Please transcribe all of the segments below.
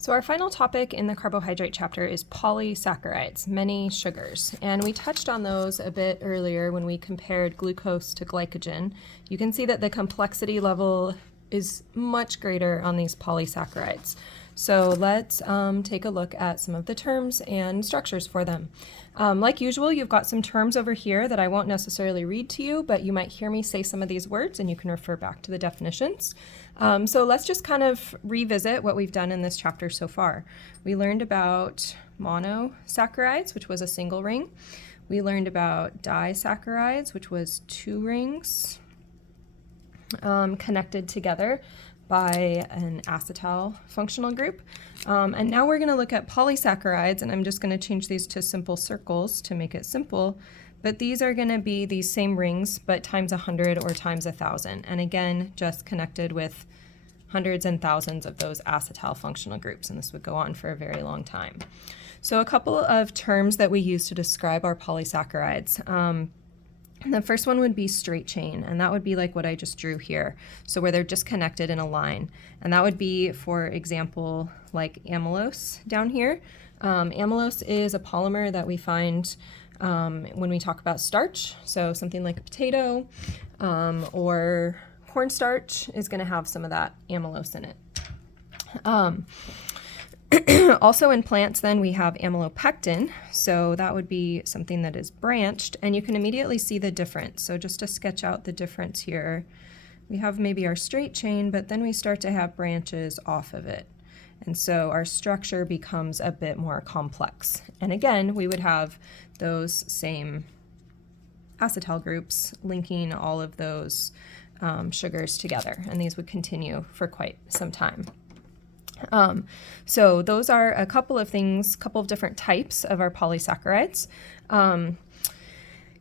So our final topic in the carbohydrate chapter is polysaccharides, many sugars. And we touched on those a bit earlier when we compared glucose to glycogen. You can see that the complexity level is much greater on these polysaccharides. So let's take a look at some of the terms and structures for them. Like usual, you've got some terms over here that I won't necessarily read to you, but you might hear me say some of these words and you can refer back to the definitions. So let's just kind of revisit what we've done in this chapter so far. We learned about monosaccharides, which was a single ring. We learned about disaccharides, which was two rings connected together by an acetal functional group. And now we're going to look at polysaccharides, and I'm just going to change these to simple circles to make it simple. But these are going to be these same rings, but times 100 or times 1,000. And again, just connected with hundreds and thousands of those acetal functional groups, and this would go on for a very long time. So a couple of terms that we use to describe our polysaccharides. The first one would be straight chain, and that would be like what I just drew here, so where they're just connected in a line. And that would be, for example, like amylose down here. Amylose is a polymer that we find when we talk about starch, so something like a potato or cornstarch is going to have some of that amylose in it. Also in plants then we have amylopectin, so that would be something that is branched, and you can immediately see the difference. So just to sketch out the difference here, we have maybe our straight chain, but then we start to have branches off of it. And so our structure becomes a bit more complex. And again, we would have those same acetal groups linking all of those sugars together, and these would continue for quite some time. So those are a couple of things, couple of different types of our polysaccharides.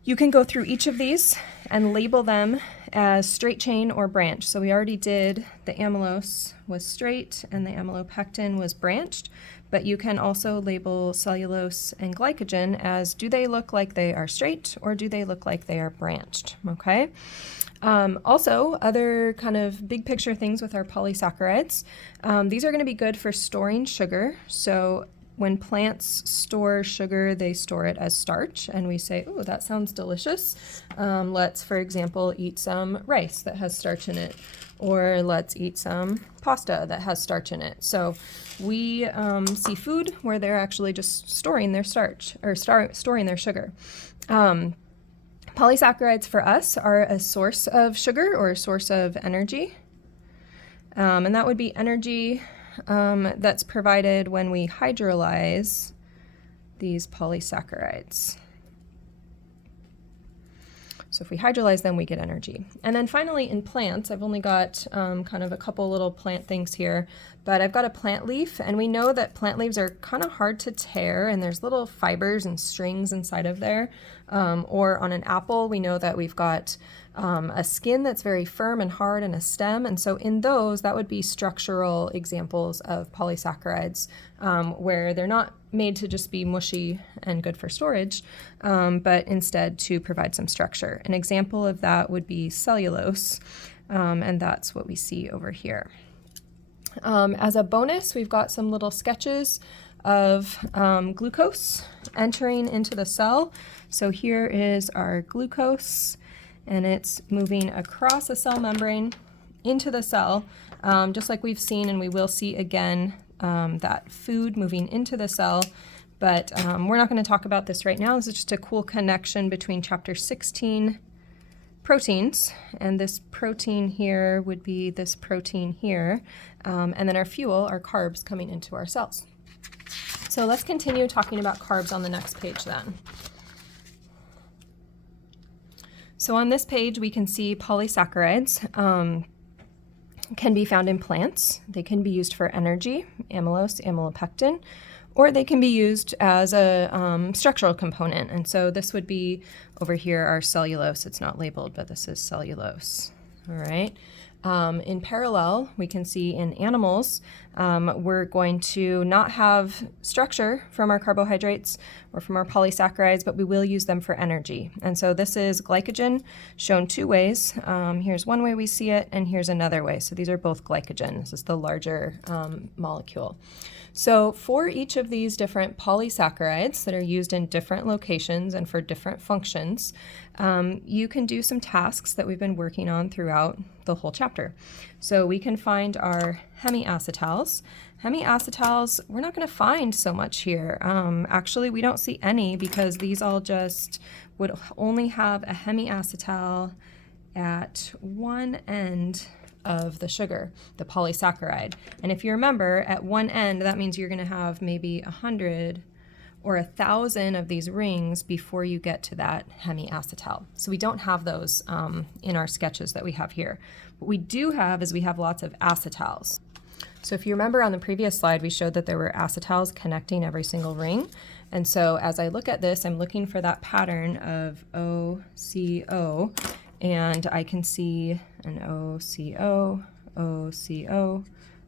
You can go through each of these and label them as straight chain or branch. So we already did the amylose was straight and the amylopectin was branched, but you can also label cellulose and glycogen as, do they look like they are straight or do they look like they are branched, okay? Also, other kind of big picture things with our polysaccharides, these are going to be good for storing sugar. So when plants store sugar, they store it as starch, and we say, oh, that sounds delicious. Let's, for example, eat some rice that has starch in it, or let's eat some pasta that has starch in it. So we see food where they're actually just storing their starch, or storing their sugar. Polysaccharides for us are a source of sugar or a source of energy, and that would be energy that's provided when we hydrolyze these polysaccharides. So if we hydrolyze them, we get energy. And then finally in plants, I've only got kind of a couple little plant things here, but I've got a plant leaf, and we know that plant leaves are kind of hard to tear, and there's little fibers and strings inside of there. Or on an apple, we know that we've got a skin that's very firm and hard and a stem, and so in those, that would be structural examples of polysaccharides, where they're not made to just be mushy and good for storage, but instead to provide some structure. An example of that would be cellulose, and that's what we see over here. As a bonus, we've got some little sketches of glucose entering into the cell. So here is our glucose, and it's moving across a cell membrane into the cell, just like we've seen, and we will see again that food moving into the cell. But we're not going to talk about this right now. This is just a cool connection between chapter 16 proteins, and this protein here would be this protein here, and then our fuel, our carbs, coming into our cells. So let's continue talking about carbs on the next page then. So on this page we can see polysaccharides can be found in plants. They can be used for energy, amylose, amylopectin, or they can be used as a structural component. And so this would be over here our cellulose. It's not labeled, but this is cellulose. All right. In parallel, we can see in animals, we're going to not have structure from our carbohydrates or from our polysaccharides, but we will use them for energy. And so this is glycogen shown two ways. Here's one way we see it, and here's another way. So these are both glycogen. This is the larger molecule. So for each of these different polysaccharides that are used in different locations and for different functions, you can do some tasks that we've been working on throughout the whole chapter. So we can find our hemiacetals. Hemiacetals, we're not going to find so much here. Actually, we don't see any because these all just would only have a hemiacetal at one end of the sugar, the polysaccharide. And if you remember, at one end, that means you're going to have maybe 100 or 1,000 of these rings before you get to that hemiacetal. So we don't have those in our sketches that we have here. What we do have is we have lots of acetals. So if you remember on the previous slide, we showed that there were acetals connecting every single ring. And so as I look at this, I'm looking for that pattern of OCO, and I can see an OCO, OCO,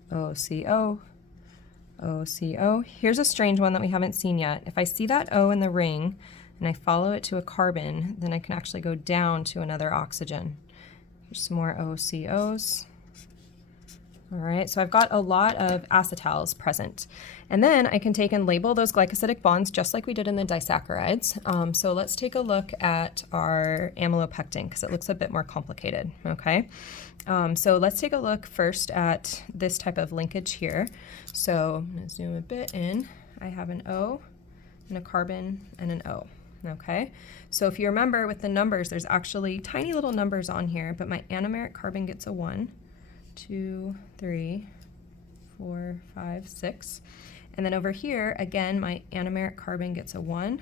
OCO, OCO. Here's a strange one that we haven't seen yet. If I see that O in the ring and I follow it to a carbon, then I can actually go down to another oxygen. Here's some more OCOs. All right, so I've got a lot of acetals present. And then I can take and label those glycosidic bonds just like we did in the disaccharides. So let's take a look at our amylopectin because it looks a bit more complicated, okay? So let's take a look first at this type of linkage here. So I'm gonna zoom a bit in. I have an O and a carbon and an O, okay? So if you remember with the numbers, there's actually tiny little numbers on here, but my anomeric carbon gets a 1, 2, 3, 4, 5, 6. And then over here, again, my anomeric carbon gets a 1,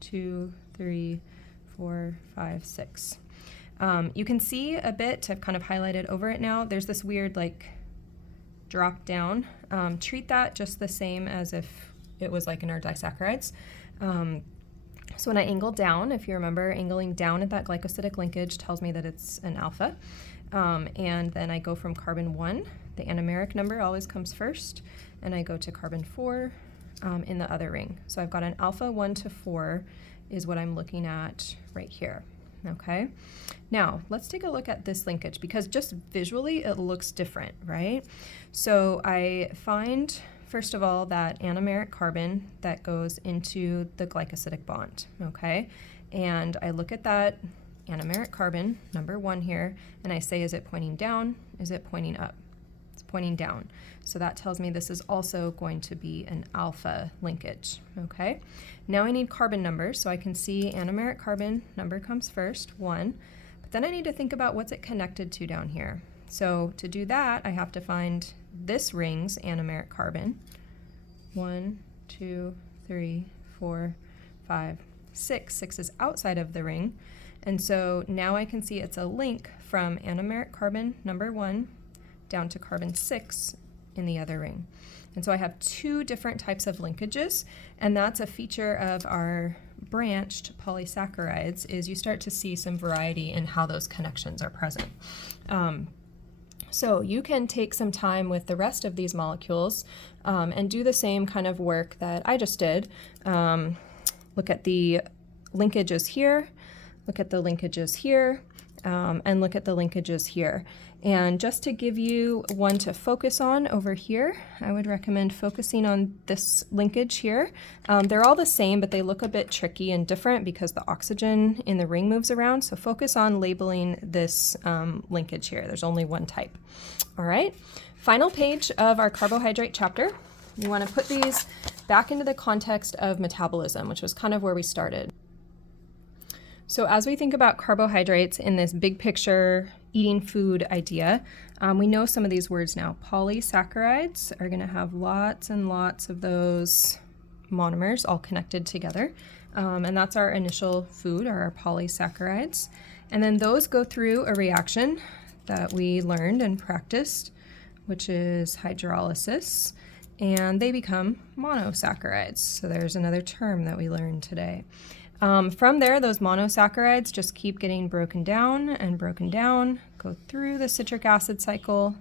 2, 3, 4, 5, 6. You can see a bit, I've kind of highlighted over it now, there's this weird like drop down. Treat that just the same as if it was like in our disaccharides. So when I angle down, if you remember, angling down at that glycosidic linkage tells me that it's an alpha. And then I go from carbon 1, the anomeric number always comes first, and I go to carbon 4 in the other ring. So I've got an alpha 1 to 4 is what I'm looking at right here, okay? Now, let's take a look at this linkage because just visually it looks different, right? So I find, first of all, that anomeric carbon that goes into the glycosidic bond, okay? And I look at that anomeric carbon, number 1 here, and I say, is it pointing down? Is it pointing up? It's pointing down. So that tells me this is also going to be an alpha linkage, okay? Now I need carbon numbers, so I can see anomeric carbon number comes first, 1, but then I need to think about what's it connected to down here. So to do that, I have to find this ring's anomeric carbon, 1, 2, 3, 4, 5, 6. 6 is outside of the ring. And so now I can see it's a link from anomeric carbon number 1 down to carbon 6 in the other ring. And so I have 2 different types of linkages, and that's a feature of our branched polysaccharides, is you start to see some variety in how those connections are present. So you can take some time with the rest of these molecules and do the same kind of work that I just did. Look at the linkages here, look at the linkages here, and look at the linkages here. And just to give you one to focus on over here, I would recommend focusing on this linkage here. They're all the same, but they look a bit tricky and different because the oxygen in the ring moves around. So focus on labeling this linkage here. There's only one type. All right, final page of our carbohydrate chapter. You want to put these back into the context of metabolism, which was kind of where we started. So as we think about carbohydrates in this big picture eating food idea, we know some of these words now. Polysaccharides are going to have lots and lots of those monomers all connected together. And that's our initial food, our polysaccharides. And then those go through a reaction that we learned and practiced, which is hydrolysis, and they become monosaccharides. So there's another term that we learned today. From there, those monosaccharides just keep getting broken down and broken down, go through the citric acid cycle,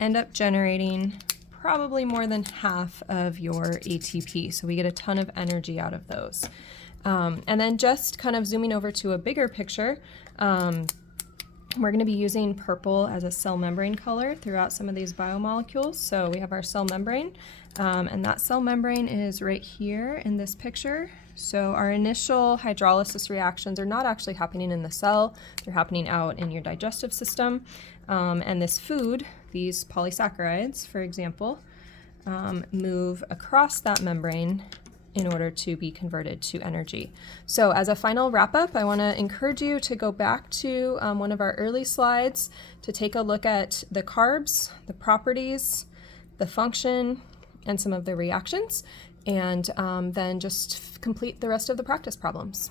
end up generating probably more than half of your ATP. So we get a ton of energy out of those. And then just kind of zooming over to a bigger picture, we're going to be using purple as a cell membrane color throughout some of these biomolecules. So we have our cell membrane, and that cell membrane is right here in this picture. So our initial hydrolysis reactions are not actually happening in the cell, they're happening out in your digestive system. And this food, these polysaccharides, for example, move across that membrane in order to be converted to energy. So as a final wrap up, I want to encourage you to go back to one of our early slides to take a look at the carbs, the properties, the function, and some of the reactions, and then just complete the rest of the practice problems.